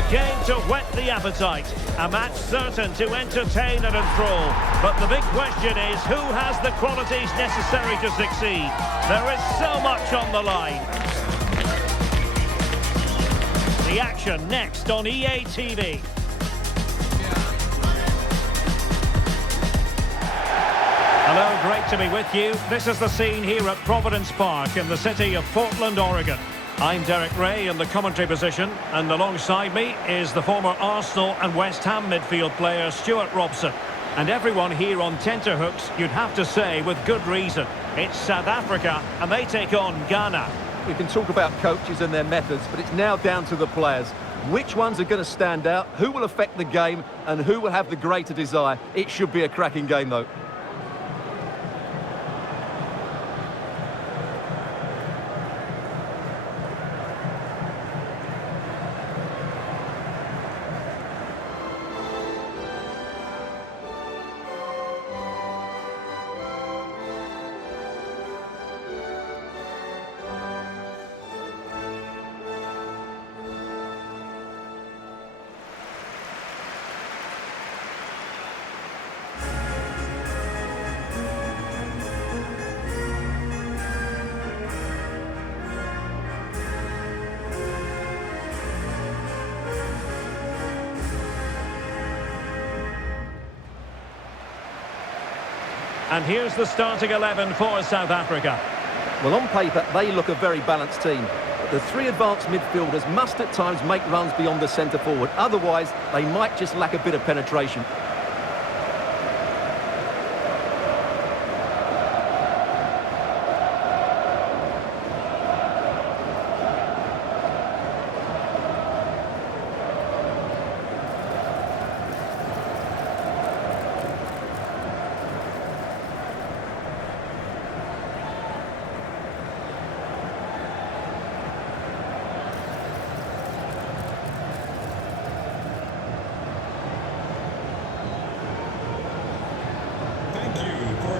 A game to whet the appetite. A match certain to entertain and enthrall. But the big question is, who has the qualities necessary to succeed? There is so much on the line. The action next on EA TV. Hello, great to be with you. This is the scene here at Providence Park in the city of Portland, Oregon. I'm Derek Ray in the commentary position, and alongside me is the former Arsenal and West Ham midfield player Stuart Robson. And everyone here on tenterhooks, you'd have to say with good reason. It's South Africa, and they take on Ghana. We can talk about coaches and their methods, but it's now down to the players. Which ones are going to stand out, who will affect the game, and who will have the greater desire? It should be a cracking game, though. And here's the starting 11 for South Africa. Well, on paper, they look a very balanced team. But the three advanced midfielders must at times make runs beyond the centre forward. Otherwise, they might just lack a bit of penetration.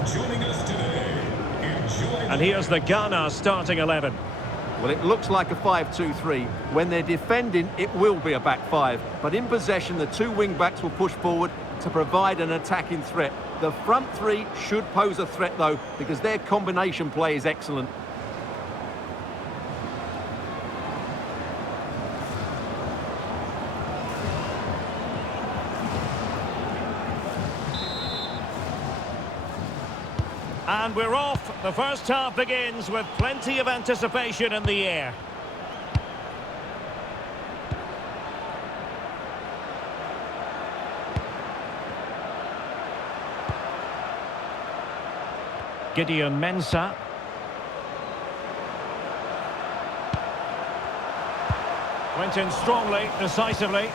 Joining us today. And here's the Ghana starting 11. Well, it looks like a 5-2-3. When they're defending, it will be a back five. But in possession, the two wing-backs will push forward to provide an attacking threat. The front three should pose a threat, though, because their combination play is excellent. And we're off. The first half begins with plenty of anticipation in the air. Gideon Mensah. Went in strongly, decisively.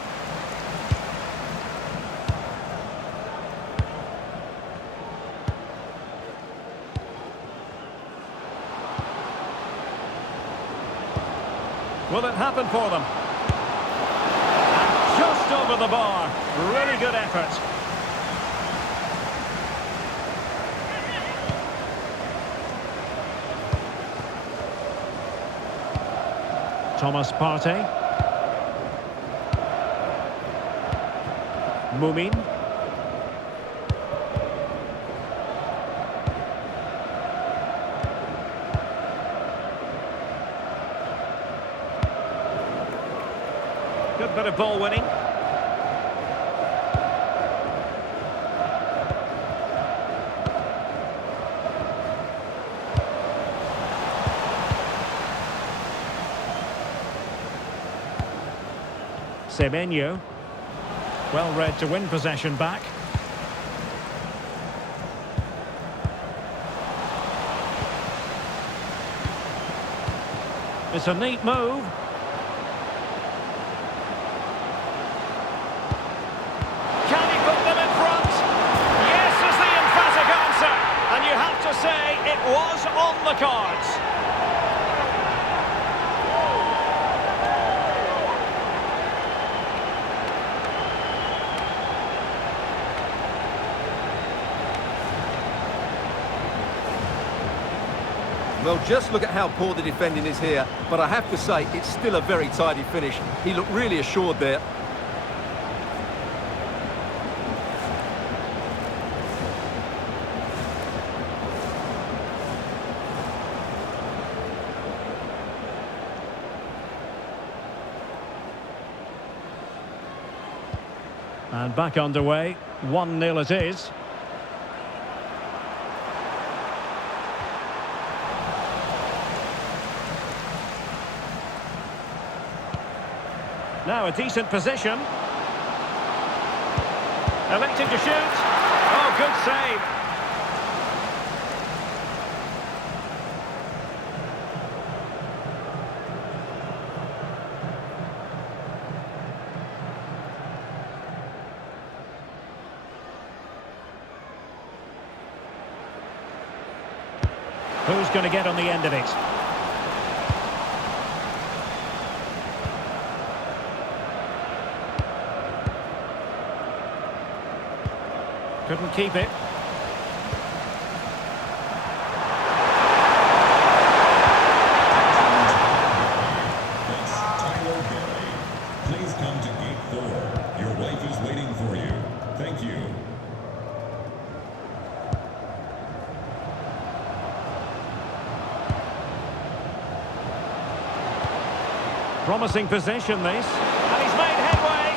Will it happen for them? Just over the bar. Really good effort. Thomas Partey. Mumin. Good bit of ball winning. Semenyo. Well read to win possession back. It's a neat move. Say it was on the cards. Well, just look at how poor the defending is here, but I have to say it's still a very tidy finish. He looked really assured there. And back underway. 1-0 it is. Now a decent position. Electing to shoot. Oh, good save. Who's going to get on the end of it? Couldn't keep it. Please come to gate 4. Your wife is waiting for you. Thank you. Promising possession this. And he's made headway.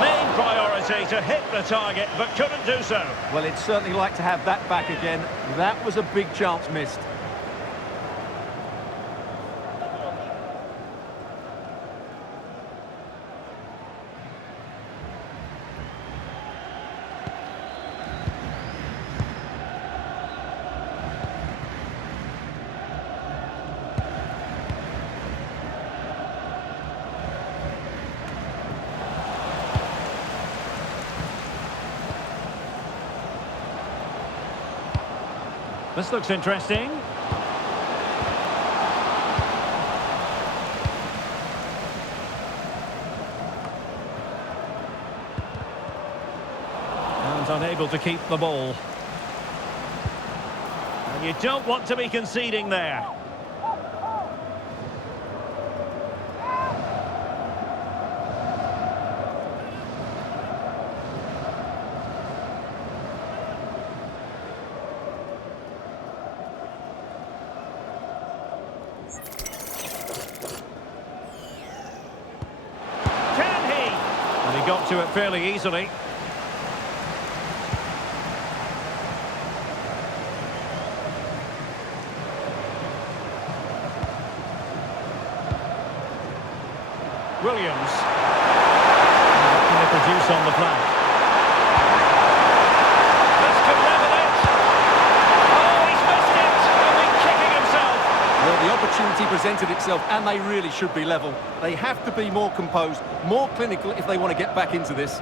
Main priority to hit the target, but couldn't do so. Well, he'd certainly like to have that back again. That was a big chance missed. This looks interesting. And unable to keep the ball. And you don't want to be conceding there. He got to it fairly easily. Williams. What can they produce on the flank? This could level it. Oh, he's missed it. He'll be kicking himself. Well, the opportunity presented itself, and they really should be level. They have to be more composed, more clinical if they want to get back into this.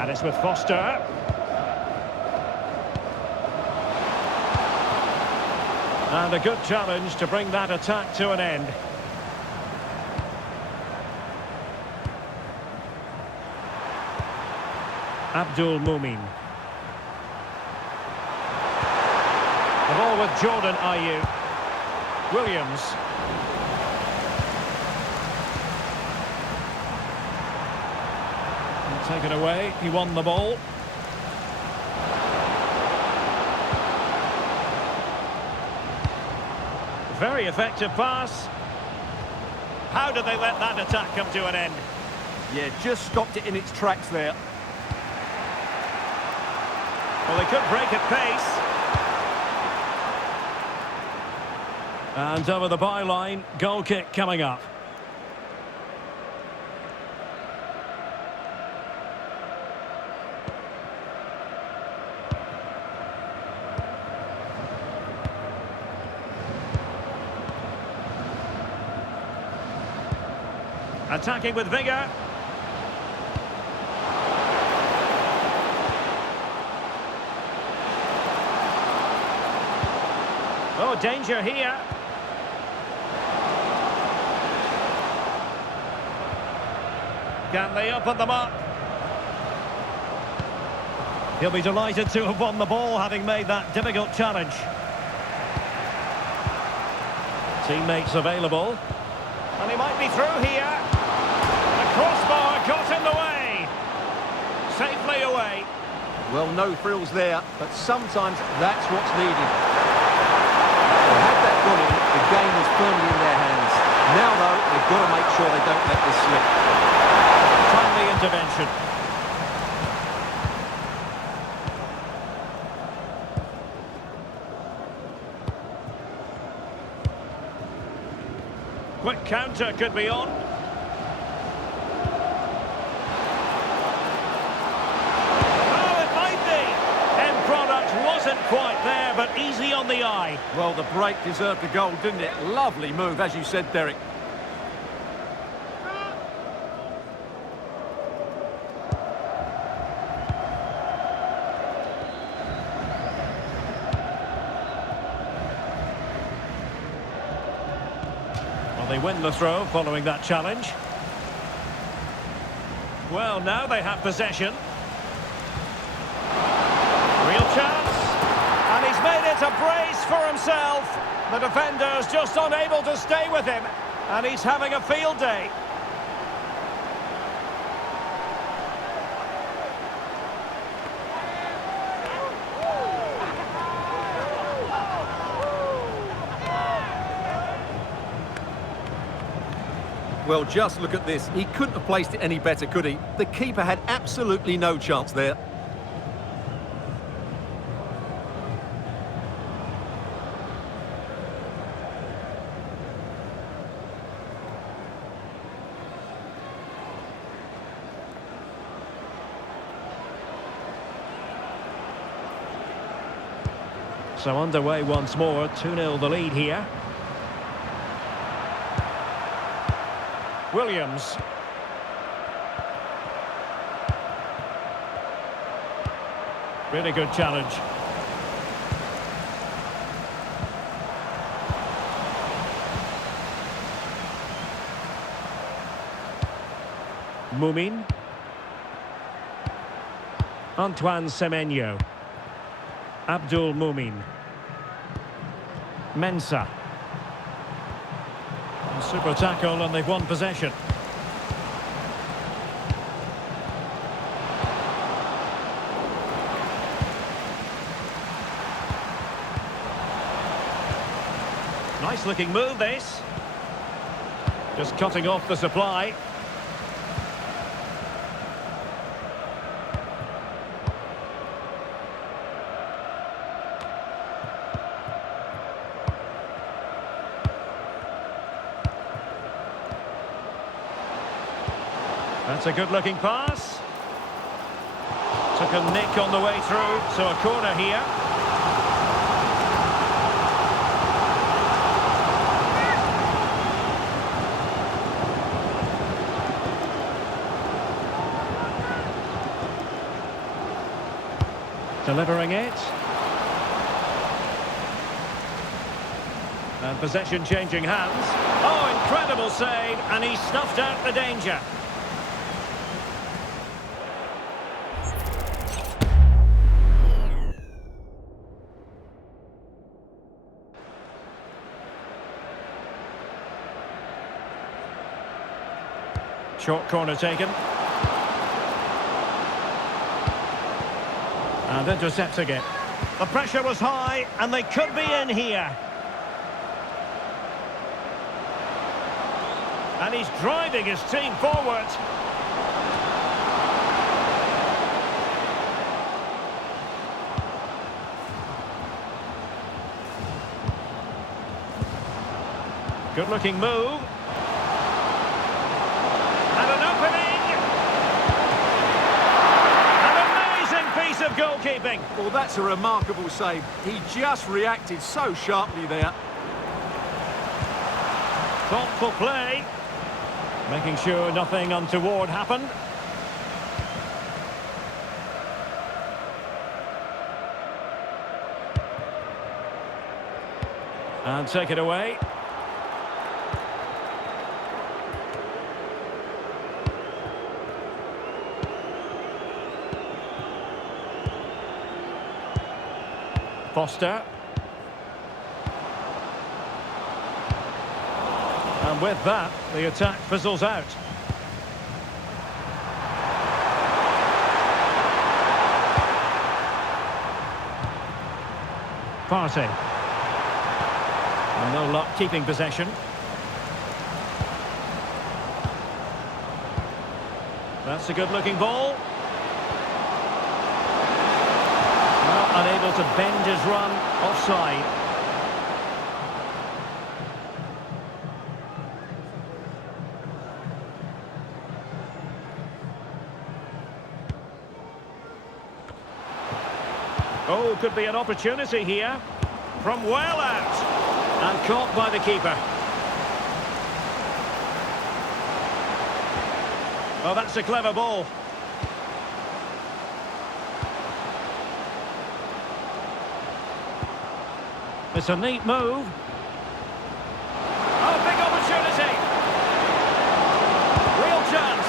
And it's with Foster. And a good challenge to bring that attack to an end. Abdul Mumin. The ball with Jordan Ayew. Williams. And taken away. He won the ball. Very effective pass. How did they let that attack come to an end? Yeah, just stopped it in its tracks there. Well, they could break at pace. And over the byline, goal kick coming up. Attacking with vigour. Oh, danger here. Can they open them up? He'll be delighted to have won the ball, having made that difficult challenge. Teammates available. And he might be through here. The crossbar got in the way. Safely away. Well, no frills there, but sometimes that's what's needed. gone in, the game is firmly in their hands. Now, though, they've got to make sure they don't let this slip. Timely intervention. Quick counter could be on. Oh, it might be. End product wasn't quite there, but easy on the eye. Well, the break deserved a goal, didn't it? Lovely move, as you said, Derek. They win the throw following that challenge. Well, now they have possession. Real chance. And he's made it a brace for himself. The defender's just unable to stay with him. And he's having a field day. Well, just look at this. He couldn't have placed it any better, could he? The keeper had absolutely no chance there. So underway once more, 2-0 the lead here. Williams. Really good challenge. Mumin. Antoine Semenyo. Abdul Mumin. Mensah. Super tackle and they've won possession. Nice looking move this. Just cutting off the supply. That's a good-looking pass. Took a nick on the way through, so a corner here. Delivering it. And possession changing hands. Oh, incredible save, and he snuffed out the danger. Short corner taken. And intercepting it. The pressure was high, and they could be in here. And he's driving his team forward. Good-looking move. Of goalkeeping. Well, that's a remarkable save. He just reacted so sharply there. Thoughtful play. Making sure nothing untoward happened. And take it away. Foster. And with that, the attack fizzles out. Partey. And no luck keeping possession. That's a good-looking ball. Well, unable to bend his run, offside. Oh, could be an opportunity here. From well out. And caught by the keeper. Oh, that's a clever ball. It's a neat move. Oh, big opportunity. Real chance.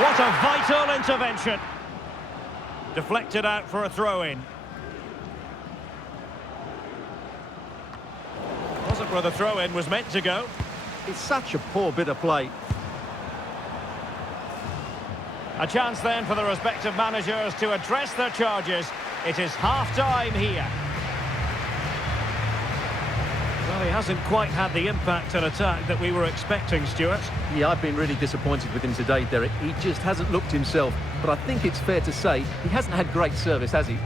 What a vital intervention. Deflected out for a throw-in. Wasn't where the throw-in was meant to go. It's such a poor bit of play. A chance then for the respective managers to address their charges. It is half-time here. Well, he hasn't quite had the impact and attack that we were expecting, Stuart. Yeah, I've been really disappointed with him today, Derek. He just hasn't looked himself. But I think it's fair to say he hasn't had great service, has he?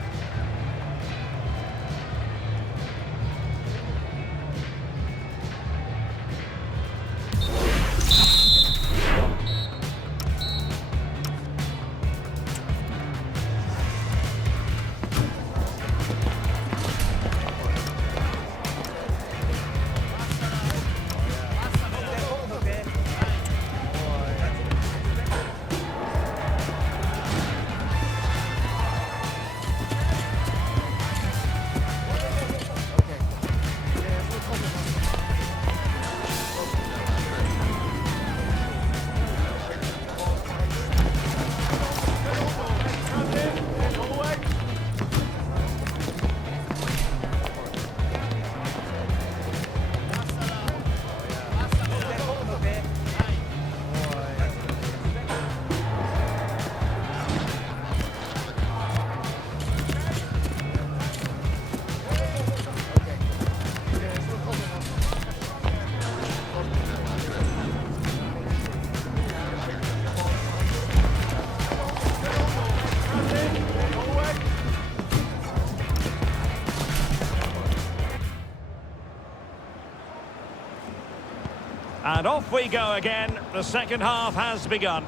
And off we go again. The second half has begun.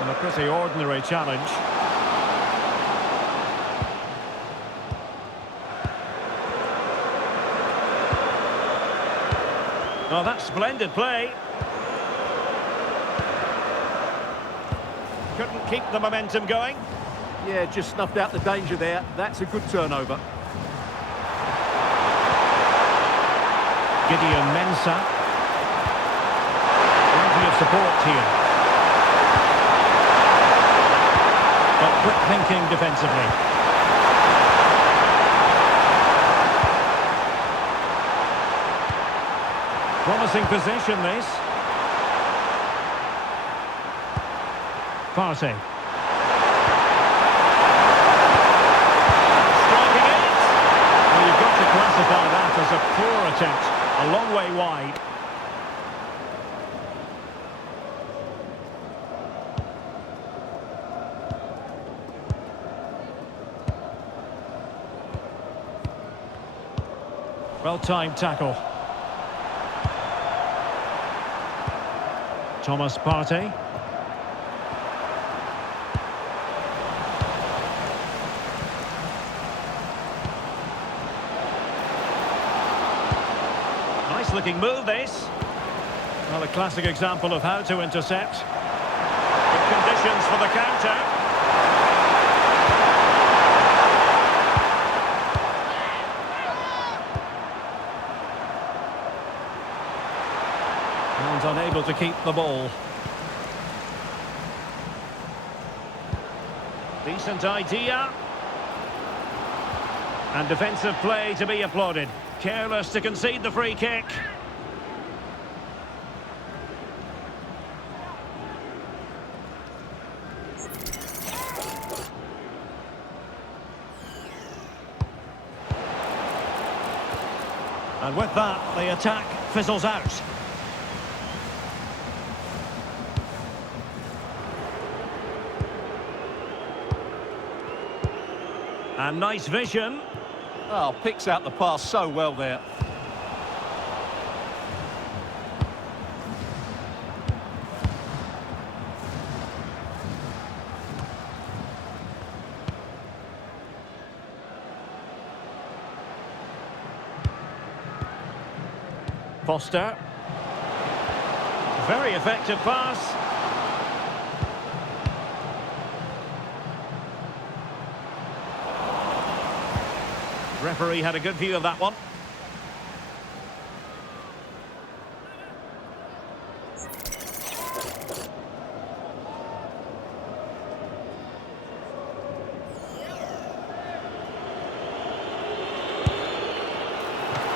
And a pretty ordinary challenge. Oh, that's splendid play. Couldn't keep the momentum going. Yeah, just snuffed out the danger there. That's a good turnover. Gideon Mensah. Plenty of support here. But quick thinking defensively. Promising possession, this. Partey. Classify that as a poor attempt, a long way wide. Well-timed tackle. Thomas Partey. Looking move, this. Well, a classic example of how to intercept. Good conditions for the counter. And unable to keep the ball. Decent idea. And defensive play to be applauded. Careless to concede the free kick. And with that, the attack fizzles out. And nice vision. Oh, picks out the pass so well there. Foster. Very effective pass. Referee had a good view of that one.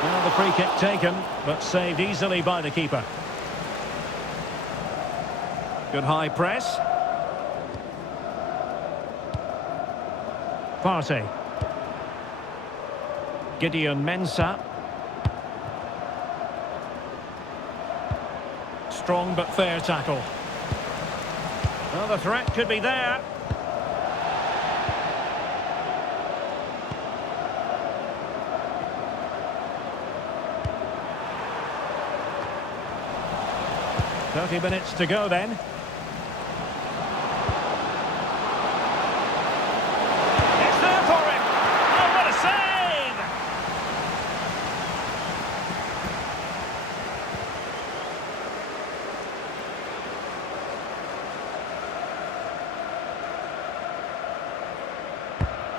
Well, the free kick taken, but saved easily by the keeper. Good high press. Partey. Gideon Mensah. Strong but fair tackle. Well, the threat could be there. "30 minutes to go then. It's there for him! Oh, what a save!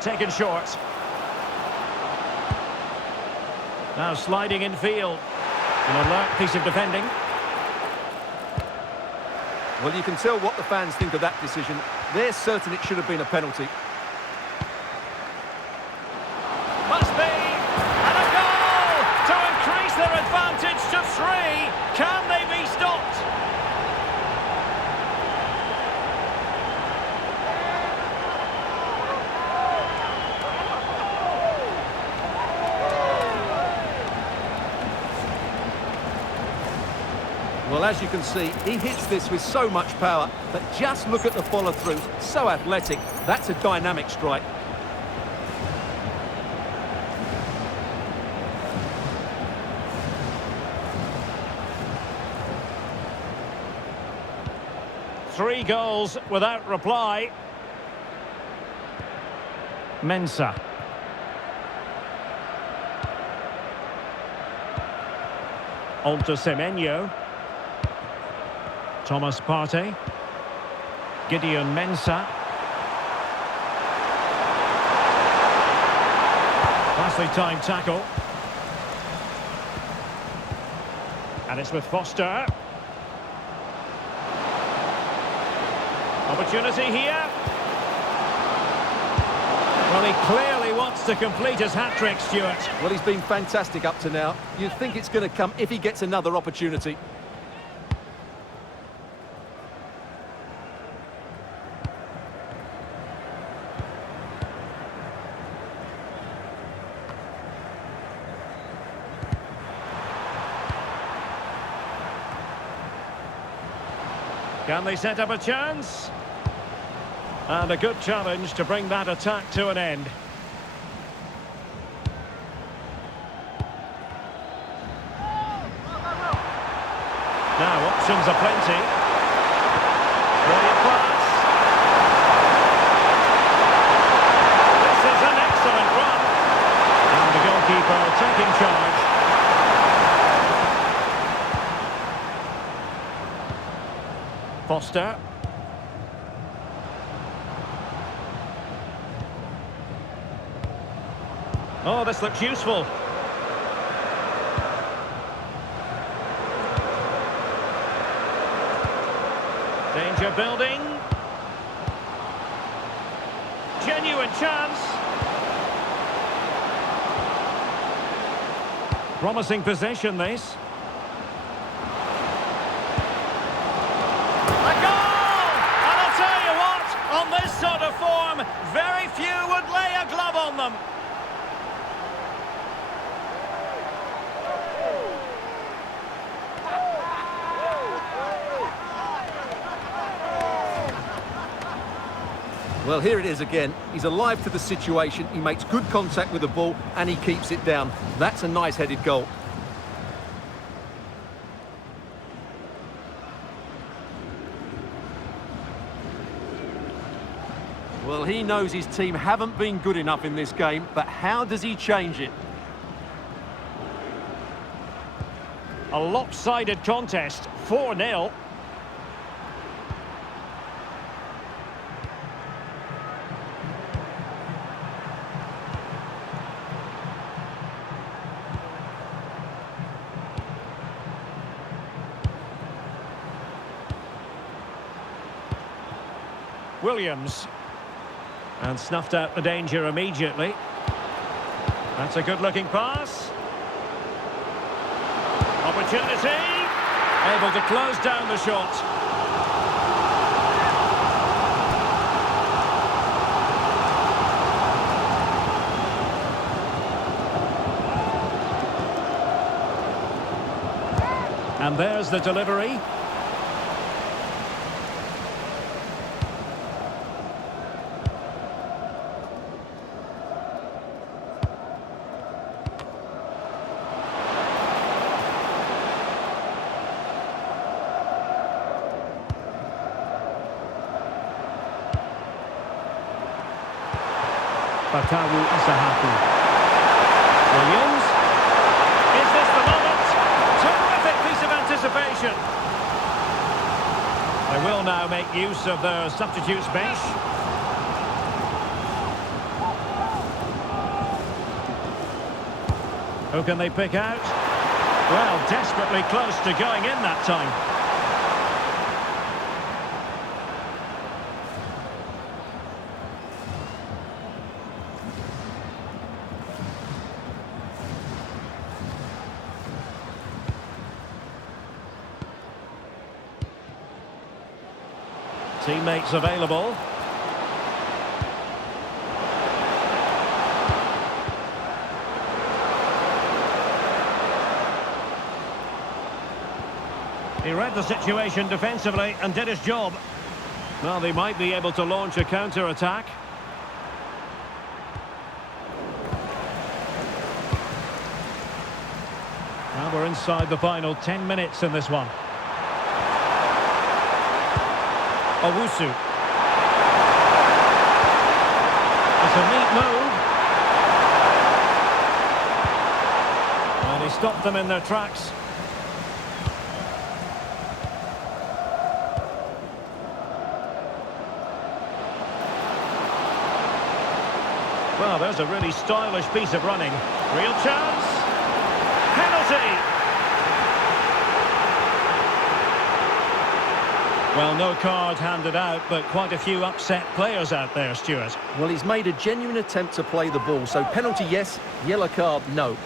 Taken short. Now sliding in field. An alert piece of defending. Well, you can tell what the fans think of that decision. They're certain it should have been a penalty. Must be! And a goal! To increase their advantage to 3. Can they be stopped? Well, as you can see, he hits this with so much power, but just look at the follow-through. So athletic. That's a dynamic strike. Three goals without reply. Mensah. On to Semenyo. Thomas Partey. Gideon Mensah. Nicely timed tackle. And it's with Foster. Opportunity here. Well, he clearly wants to complete his hat-trick, Stuart. Well, he's been fantastic up to now. You'd think it's going to come if he gets another opportunity. Can they set up a chance? And a good challenge to bring that attack to an end. Now, options are plenty. Brilliant pass. This is an excellent run. And the goalkeeper taking charge. Foster. Oh, this looks useful. Danger building. Genuine chance. Promising possession, this. A goal! And I'll tell you what, on this sort of form, very few would lay a glove on them. Well, here it is again. He's alive to the situation. He makes good contact with the ball and he keeps it down. That's a nice headed goal. Well, he knows his team haven't been good enough in this game, but how does he change it? A lopsided contest, 4-0. Williams. And snuffed out the danger immediately. That's a good-looking pass. Opportunity. Able to close down the shot. And there's the delivery. Williams. Is this the moment? Terrific piece of anticipation. They will now make use of their substitutes bench. Who can they pick out? Well, desperately close to going in that time. Teammates available. He read the situation defensively and did his job. Well, they might be able to launch a counter-attack. Now we're inside the final 10 minutes in this one. Owusu. It's a neat move. And he stopped them in their tracks. Well, there's a really stylish piece of running. Real chance. Penalty. Well, no card handed out, but quite a few upset players out there, Stuart. Well, he's made a genuine attempt to play the ball, so penalty yes, yellow card no.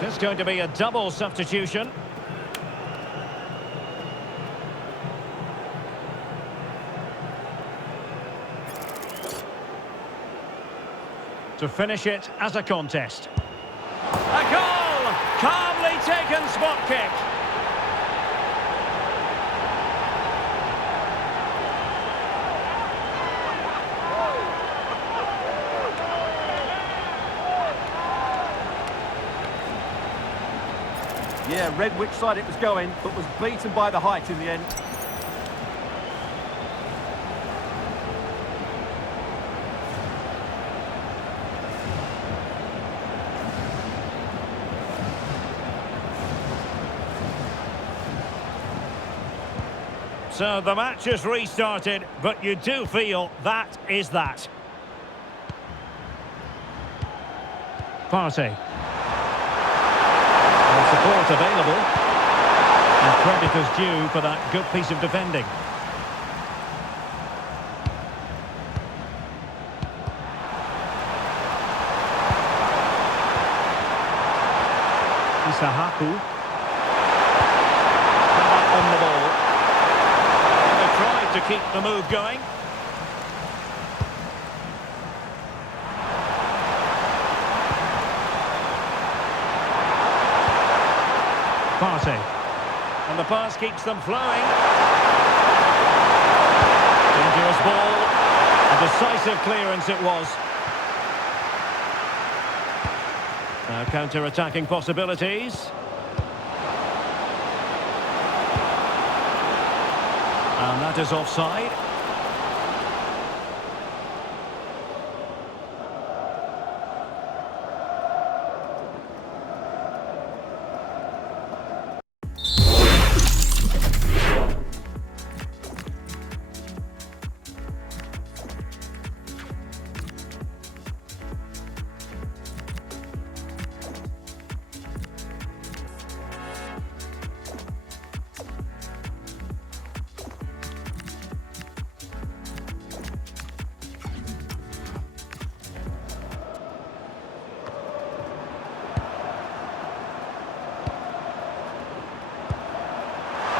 It's going to be a double substitution. To finish it as a contest. A goal! Calmly taken spot kick. Yeah, read which side it was going, but was beaten by the height in the end. So the match has restarted, but you do feel that is that. Partey. And support available. And credit is due for that good piece of defending. Isahaku. On the ball. To keep the move going. Partey. And the pass keeps them flowing. Dangerous ball. clearance it was. Now counter-attacking possibilities. And that is offside.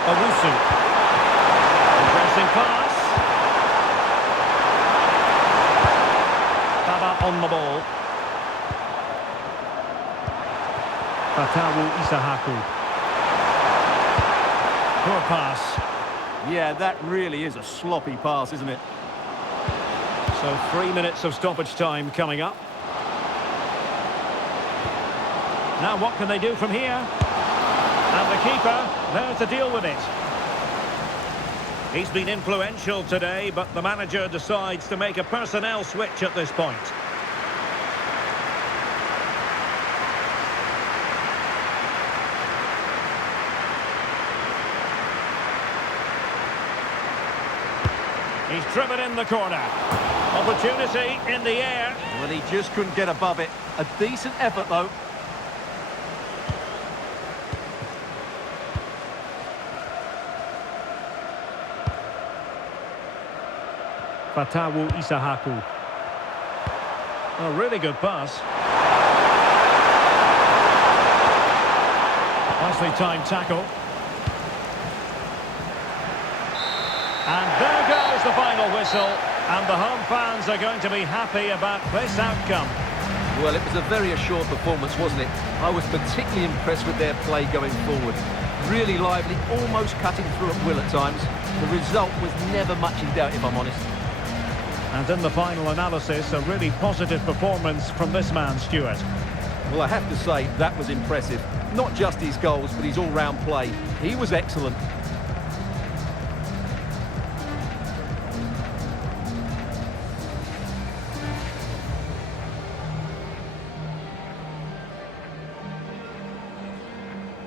Owusu. Progressing pass. Baba on the ball. Fatawu Isahaku. Poor pass. Yeah, that really is a sloppy pass, isn't it? So 3 minutes of stoppage time coming up. Now what can they do from here? And the keeper there to deal with it. He's been influential today, but the manager decides to make a personnel switch at this point. He's driven in the corner. Opportunity in the air. Well, he just couldn't get above it. A decent effort, though. Fatawu Isahaku. A really good pass. Nicely timed tackle. And there goes the final whistle. And the home fans are going to be happy about this outcome. Well, it was a very assured performance, wasn't it? I was particularly impressed with their play going forward. Really lively, almost cutting through at will at times. The result was never much in doubt, if I'm honest. And in the final analysis, a really positive performance from this man, Stuart. Well, I have to say, that was impressive. Not just his goals, but his all-round play. He was excellent.